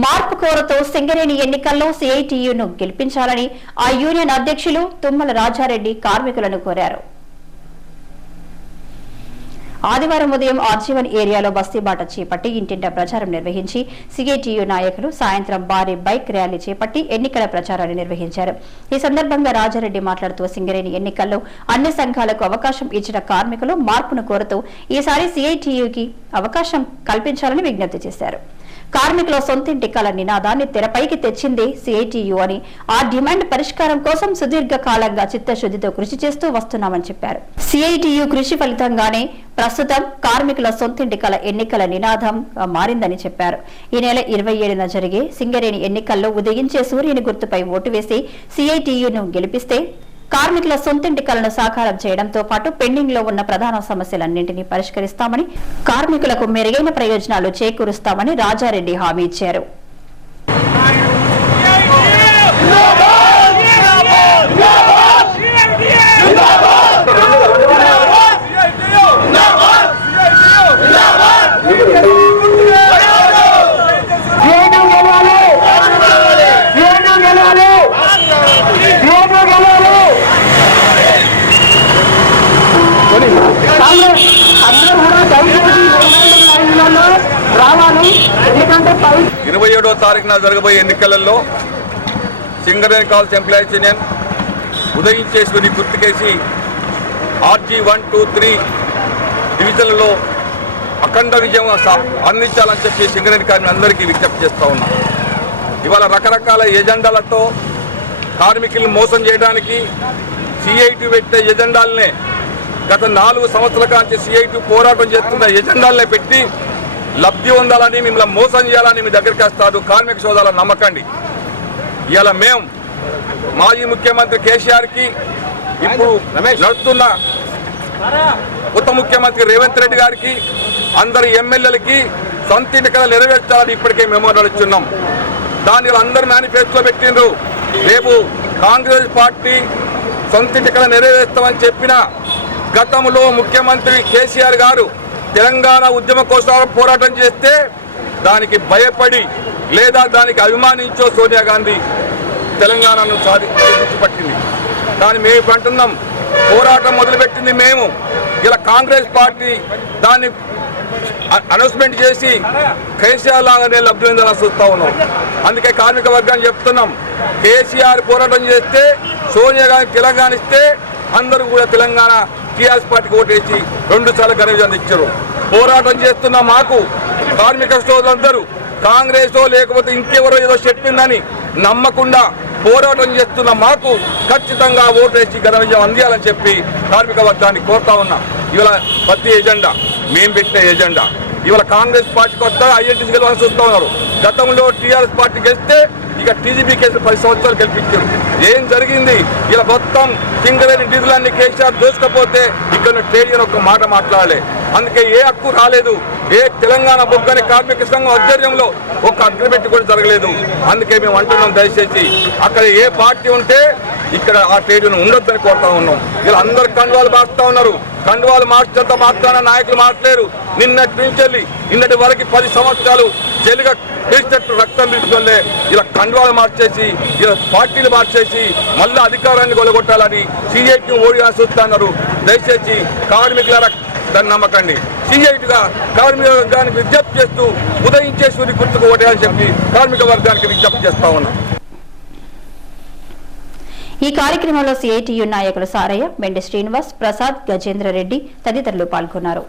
మార్పు కోరతో సింగరేణి ఎన్నికల్లో సిఐటియును గెలిపించాలని ఆ యూనియన్ అధ్యక్షులు తుమ్మల రాజారెడ్డి కార్మికులను కోరారు. ఆదివారం ఉదయం ఆర్జీవన్ ఏరియాలో బస్తీబాట చేపట్టి ఇంటింట ప్రచారం నిర్వహించి సిఐటియు నాయకులు సాయంత్రం భారీ బైక్ ర్యాలీ చేపట్టి ఎన్నికల ప్రచారాన్ని నిర్వహించారు. ఈ సందర్భంగా రాజారెడ్డి మాట్లాడుతూ సింగరేణి ఎన్నికల్లో అన్ని సంఘాలకు అవకాశం ఇచ్చిన కార్మికులు మార్పును కోరుతూ ఈసారి సిఐటియుకి అవకాశం కల్పించాలని విజ్ఞప్తి చేశారు. కార్మికుల సొంతింటి కల నినాదాన్ని తెరపైకి తెచ్చింది సిఐటియు అని. ఆ డిమాండ్ పరిష్కారం కోసం సుదీర్ఘ కాలంగా చిత్తశుద్దితో కృషి చేస్తూ వస్తున్నామని చెప్పారు. సిఐటియు కృషి ఫలితంగానే ప్రస్తుతం కార్మికుల సొంతింటి కల ఎన్నికల నినాదం మారిందని చెప్పారు. ఈ నెల ఇరవై ఏడున జరిగే సింగరేణి ఎన్నికల్లో ఉదయించే సూర్యుని గుర్తుపై ఓటు వేసి సిఐటియును గెలిపిస్తే కార్మికుల సొంతింటి కలను సాకారం చేయడంతో పాటు పెండింగ్లో ఉన్న ప్రధాన సమస్యలన్నింటినీ పరిష్కరిస్తామని కార్మికులకు మెరుగైన ప్రయోజనాలు చేకూరుస్తామని రాజారెడ్డి హామీ ఇచ్చారు. కాంగ్రెస్ అందరూ కూడా దయచేసి రావాలి. ఎందుకంటే ఇరవై ఏడో తారీఖున జరగబోయే ఎన్నికలలో సింగరేణి కాల్స్ ఎంప్లాయీస్ యూనియన్ ఉదయించేశ్వరి గుర్తుకేసి ఆర్జీ వన్ టూ త్రీ డివిజన్లలో అఖండ విజయం అందించాలని చెప్పి సింగరేణి కార్మికులందరికీ విజ్ఞప్తి చేస్తూ ఉన్నా. ఇవాళ రకరకాల ఎజెండాలతో కార్మికులను మోసం చేయడానికి సిఐటి పెట్టే ఎజెండాలనే గత నాలుగు సంవత్సరాల కాంచి సిఐటి పోరాటం చేస్తున్న ఎజెండాలనే పెట్టి లబ్ధి పొందాలని మిమ్మల్ని మోసం చేయాలని మీ దగ్గరికి వస్తారు కార్మిక సోదాలను నమ్మకండి. ఇవాళ మేము మాజీ ముఖ్యమంత్రి కేసీఆర్కి ఇప్పుడు నడుస్తున్న ఉప ముఖ్యమంత్రి రేవంత్ రెడ్డి గారికి అందరి ఎమ్మెల్యేలకి సొంత ఎన్నికలు నెరవేర్చాలని ఇప్పటికే మెమోరాలు ఇచ్చున్నాం దాన్ని అందరు మేనిఫెస్టో పెట్టిండ్రు. రేపు కాంగ్రెస్ పార్టీ సొంత ఎన్నికలు నెరవేరుస్తామని చెప్పిన గతంలో ముఖ్యమంత్రి కేసీఆర్ గారు తెలంగాణ ఉద్యమ కోసం పోరాటం చేస్తే దానికి భయపడి లేదా దానికి అభిమానించో సోనియా గాంధీ తెలంగాణను సాధించి పట్టింది మేము ఇప్పుడు అంటున్నాం. పోరాటం మొదలుపెట్టింది మేము. ఇలా కాంగ్రెస్ పార్టీ దాన్ని అనౌన్స్మెంట్ చేసి కేసీఆర్ లాగానే లబ్ధి పొందాలని ఉన్నాం. అందుకే కార్మిక వర్గాన్ని చెప్తున్నాం. కేసీఆర్ పోరాటం చేస్తే సోనియా గాంధీ తెలంగాణ ఇస్తే అందరూ కూడా తెలంగాణ టీఆర్ఎస్ పార్టీకి ఓటేసి రెండు సార్లు ఘన ఇచ్చారు. పోరాటం చేస్తున్న మాకు కార్మిక సోదరులందరూ కాంగ్రెస్ లేకపోతే ఇంకెవరో ఏదో చెప్పిందని నమ్మకుండా పోరాటం చేస్తున్న మాకు ఖచ్చితంగా ఓటేసి ఘన విజయం అందియాలని చెప్పి కార్మిక వర్గాన్ని కోరుతా ఉన్నా. ఇవాళ ప్రతి ఎజెండా మేము పెట్టిన ఎజెండా. ఇవాళ కాంగ్రెస్ పార్టీకి వస్తే ఐఎన్టీసీ గెలవాలని చూస్తూ ఉన్నారు. గతంలో టీఆర్ఎస్ పార్టీ గెలిస్తే ఇక టీజీపీ కేసు పది సంవత్సరాలు గెలిపించారు. ఏం జరిగింది? ఇలా మొత్తం సింగరేణి నిధులన్నీ కేసీఆర్ దోసుకపోతే ఇక్కడ ట్రేడ్ యూనియన్ ఒక మాట మాట్లాడలే. అందుకే ఏ హక్కు రాలేదు. ఏ తెలంగాణ బొగ్గని కార్మిక సంఘం ఆధ్వర్యంలో ఒక అగ్రిమెంట్ కూడా జరగలేదు. అందుకే మేము అంటున్నాం దయచేసి అక్కడ ఏ పార్టీ ఉంటే ఇక్కడ ఆ ట్రేడ్ యూనియన్ ఉండొద్దని కోరుతా ఉన్నాం. ఇలా అందరు కండువాలు మార్చుతా ఉన్నారు. కండువాలు మార్చేంత మాత్రాన నాయకులు మాట్లాడలేరు నిన్నటి నుంచి వెళ్ళి నిన్నటి వరకు పది సంవత్సరాలు జైలుగా తీసినట్టు రక్తం పీల్చుకోలే ఇలా కండువాలు మార్చేసి ఇలా పార్టీలు మార్చేసి మళ్ళీ అధికారాన్ని కొలగొట్టాలని సిఐటి ఓడిగా చూస్తున్నారు దయచేసి కార్మికుల దాన్ని నమ్మకండి. సిఐటిగా కార్మిక వర్గానికి విజ్ఞప్తి చేస్తూ ఉదయించే సూర్య గుర్తుకు ఓటేయాలని చెప్పి కార్మిక వర్గానికి విజ్ఞప్తి చేస్తా ఉన్నాం. ఈ కార్యక్రమంలో సిఐటియు నాయకులు సారయ్య మెండి శ్రీనివాస్ ప్రసాద్ గజేంద్ర రెడ్డి తదితరులు పాల్గొన్నారు.